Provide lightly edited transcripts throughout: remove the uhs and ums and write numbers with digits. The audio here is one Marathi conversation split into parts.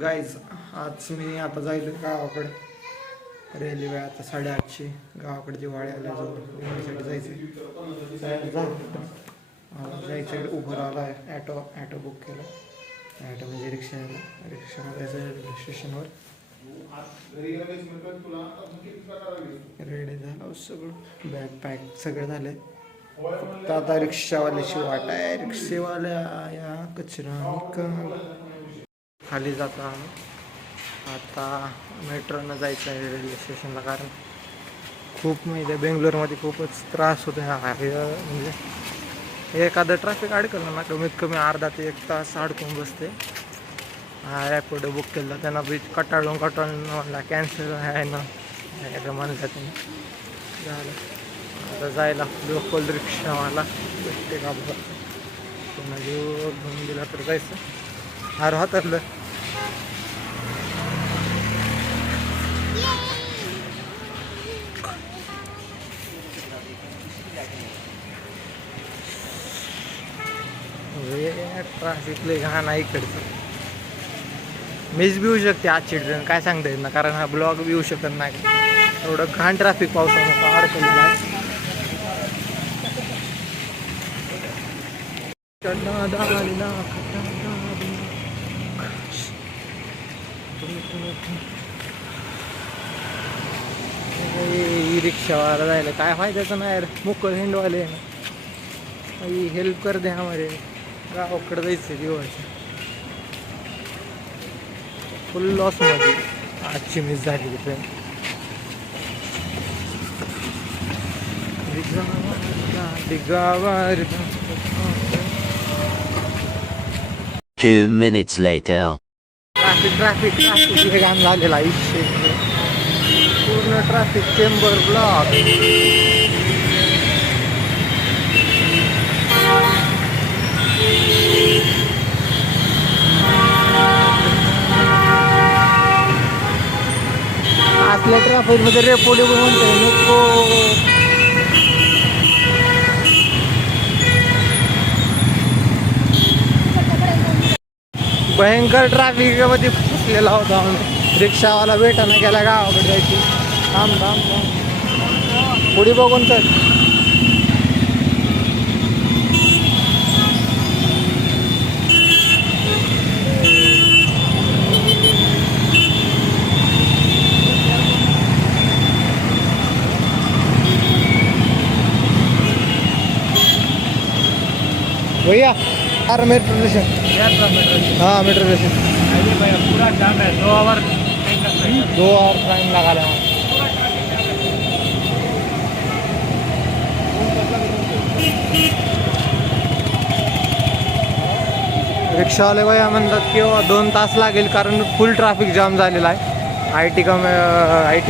गाईज आज मी आता जायलो गावाकडे. रेल्वे आता 8:30ची गावाकडे दिवाळ्याला जाऊन जायचं जायचं उभं राहिला आहे. ॲटो बुक केलं. ॲटो म्हणजे रिक्षाला जायचं रेल्वे स्टेशनवर. रेडी झालं सगळं, बॅग पॅक सगळं झालं. फक्त आता रिक्षावाल्याची वाट आहे. रिक्षेवाल्या या कचरा खाली जातो आम्ही. आता मेट्रोनं जायचं आहे रेल्वे स्टेशनला, कारण खूप म्हणजे बेंगलोरमध्ये खूपच त्रास होतो ह्या म्हणजे एखादं ट्रॅफिक अडकलं ना कमीत कमी अर्धा ते 1 तास अडकून बसते. रॅपिडो बुक केलं त्यांना बी कटाळून म्हणला कॅन्सल आहे ना म्हणलं त्यांनी. झालं आता जायला लोकल रिक्षावाला भेटते का बघा, पुन्हा घेऊन गेला तर जायचं. अरे हातातलं ट्रॅफिक लय घाण आहे इकडचं. मिस बी होऊ शकते आजची ट्रेन, काय सांगता येत ना, कारण हा ब्लॉग बी येऊ शकत नाही. एवढं घाण ट्रॅफिक पावसामुळे अडकलेलं आहे. रिक्षावाला जायला काय फायद्याचं नाही. मोकळ हिंडवाले ना, हेल्प कर दे आम्हाला. गावाकडे जायचं दिवाळीचं. फुल लॉसमध्ये आजची मिस झाली train. Two minutes later. Traffic हे काम झालेलं आहे. पूर्ण ट्रॅफिक चेंबर ब्लॉक. असल्या ट्रॅफिकमध्ये रेपोडी म्हणतोय नको. भयंकर ट्रॅफिकमध्ये फसलेला होता आम्ही. रिक्षावाला भेटायला गेला गावाकडे जायची. थांब पुढे बघून तर भैया यार मेट्रो स्टेशन. हाँ मेट्रो स्टेशन पूरा जाम है. 2 आवर टाइम लगा रहा हूँ. रिक्षावाले भैया म्हणतात की 2 तास लागेल, कारण फुल ट्रॅफिक जाम झालेला आहे. आय टी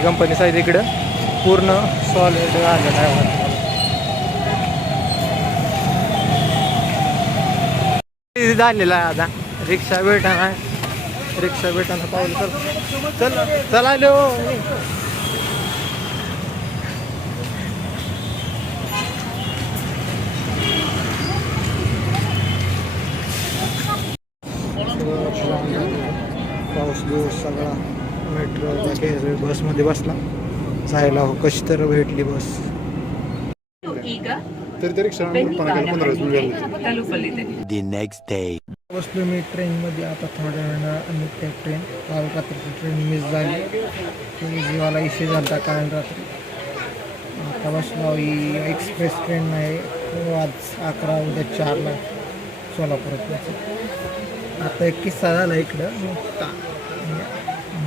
कंपनीचा आहे तिकडं पूर्ण सॉलिड झालेला आहे. झालेला आहे आता. रिक्षा भेटाना पाऊल कर. चला लो. पाऊस बिऊस सगळा. मेट्रो बसमध्ये बसला जायला हो. कशी तर भेटली बस. The next day. बसलो मी ट्रेनमध्ये. आता थोड्या वेळानं निघते ट्रेन. काल रात्रीची ट्रेन मिस झाली. जीवाला इशू झाला काल रात्री. आता बसलो ही एक्सप्रेस ट्रेन आहे. आज 11 उद्या 4ला सोलापुरात. आता एक किस्सा झाला इकडं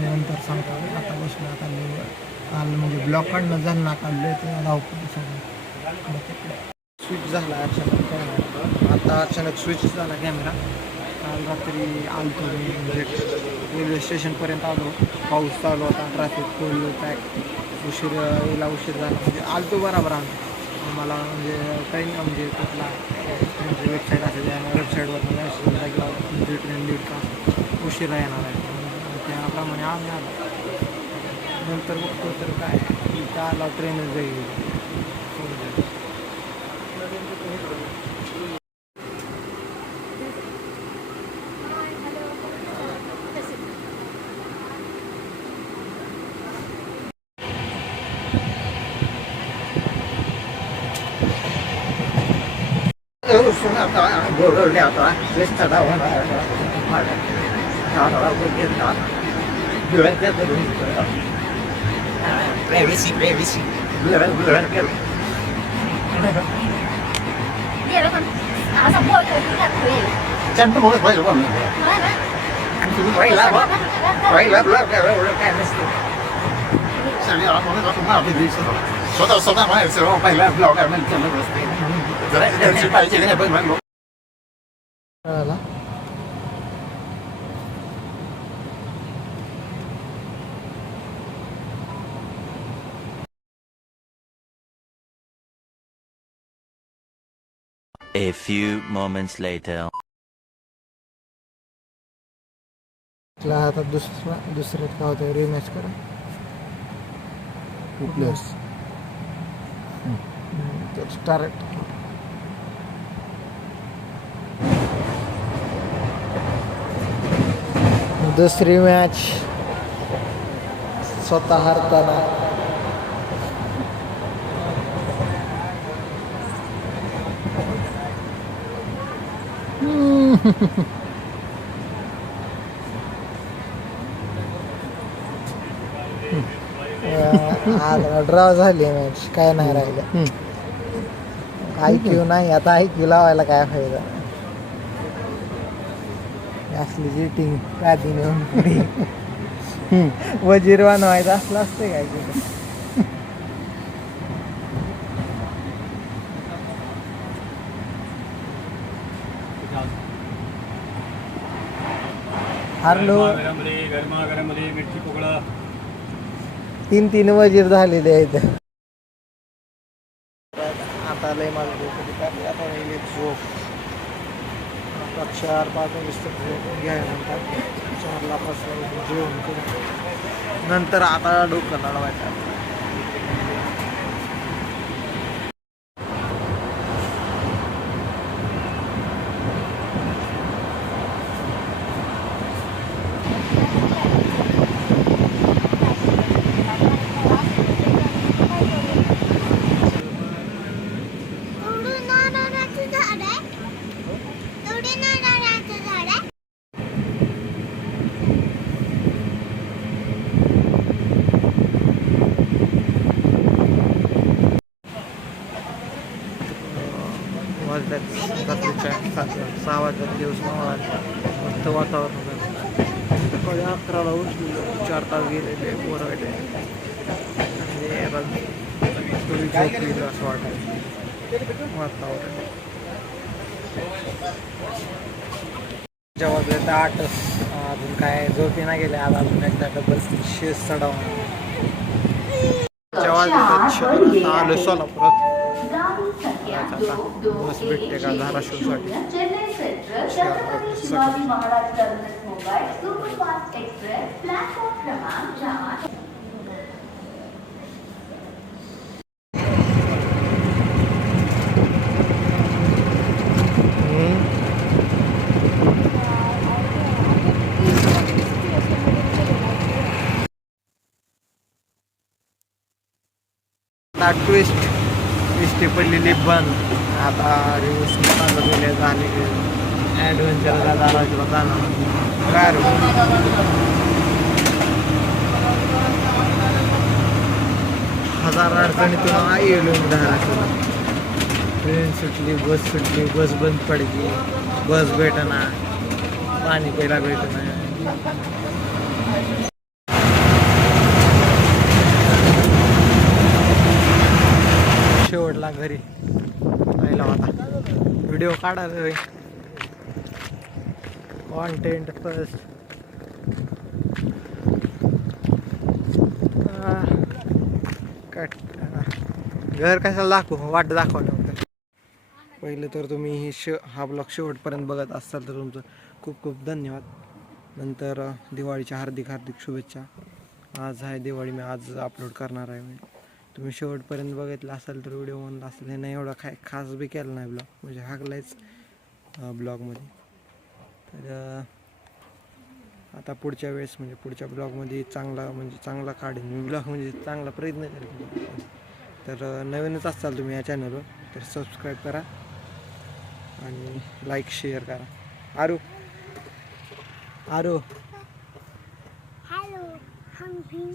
नंतर सांगतो. आता बसलो. आता काल म्हणजे ब्लॉक काढणं झालं ना, काढलं तर धावपळ सगळं स्विच झाला अचानक. आता अचानक स्विच झाला कॅमेरा. काल रात्री आलतो म्हणजे रेल्वे स्टेशनपर्यंत आलो. पाऊस चालू होता. ट्रॅफिक फुल पॅक. उशीर झाला म्हणजे आलतो बरोबर आम्हाला म्हणजे काही म्हणजे कुठला ट्रेनची वेबसाईट असेल त्या वेबसाईटवर मॅसेज लागला तुमची ट्रेन लेट का उशिरा येणार आहे. त्याप्रमाणे आम्ही आलो. नंतर बघतो तर काय इथं आला ट्रेनच जाईल. A few moments later. आता दुसऱ्यात काय होतं रिमॅच करा प्लस स्टार्ट दुसरी मॅच स्वतः हारताना ड्रॉ झाली मॅच काय नाही राहिलं IQ नाही आता IQ लावायला काय फायदा असली चिटिंग काधी नेऊन पुढे वजीर बनवायचं असलं असतं काय तिथं हारलो गरमागरममध्ये मिरची पोकळा 3 वजीर झालेले आहेत आता लय मला आता झोप आता 4-5 वाजता झोप घ्याय म्हणतात 4ला पासून जेवण करून नंतर आता डोकं लढवायचं रात्रीच्या 6 वाजता दिवस मस्त वातावरण झालं सकाळी 11ला उठलो 4 तास गेलेले पोरं झोपली असं वाटायचं वातावरण जेव्हा गेलं 8 अजून काय झोपी नाही गेले आज अजून एकदा डबल शेष चढावं जेव्हा आलो सोलापुरात बस भेटते का धाराशिवसाठी ट्विस्ट पडलेली बंद आता रिव्ह्यूज गेले झाले ॲडव्हेंचरला धाराशिवला जाणार काय हजार अडचणीतून येलो मी धाराशिवला ट्रेन सुटली बस बंद पडली बस भेटना पाणी प्यायला भेटना शेवटला घरी राहिला होता व्हिडिओ काढायला कॉन्टेंट फर्स्ट घर कशाला दाखवू वाट दाखवलं होतं पहिले तर तुम्ही हा ब्लॉग शेवटपर्यंत बघत असाल तर तुमचं खूप खूप धन्यवाद नंतर दिवाळीच्या हार्दिक शुभेच्छा आज आहे दिवाळी मी आज अपलोड करणार आहे मी तुम्ही शेवटपर्यंत बघितलं असाल तर व्हिडिओ म्हणला असेल हे नाही एवढा खास बी केला नाही ब्लॉग म्हणजे हागलायच ब्लॉगमध्ये तर आता पुढच्या वेळेस म्हणजे पुढच्या ब्लॉगमध्ये चांगला काढेन मी ब्लॉग म्हणजे चांगला प्रयत्न करेन तर नवीनच असाल तुम्ही या चॅनलवर तर सबस्क्राईब करा आणि लाईक शेअर करा. आरू हॅलो हम भी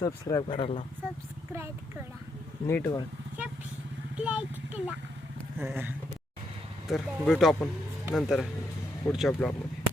सबस्क्राईब करायला सबस्क्राईब करा. नीट बघ. सबस्क्राईब करा. तर भेटू आपण नंतर पुढच्या ब्लॉगमध्ये.